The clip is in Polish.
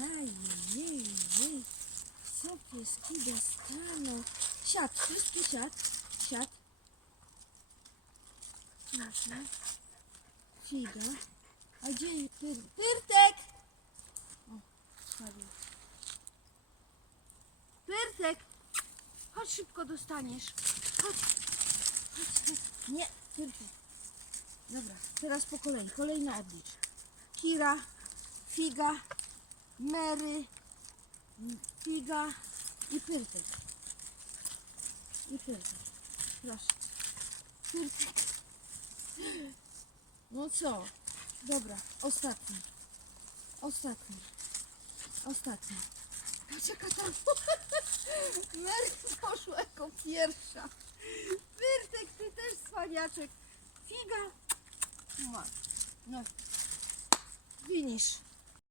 Ajej, co pieski dostaną? Siad, wszystkie siad, siad. Proszę. Figa. A gdzie pyr... Pyrtek? O, spadł. Pyrtek! Chodź szybko dostaniesz. Chodź. Chodź, chodź. Nie, Pyrtek. Dobra, teraz po kolei. Kolejno odlicz. Kira, Figa, Mary, Figa i Pyrtek. I Pyrtek. Proszę. Pyrtek. No co? Dobra, ostatni. Ostatni. Ostatni. Poczekaj tam. Mary poszła jako pierwsza. Pyrtek, ty też cwaniaczek. Figa. Ma. No. Finish.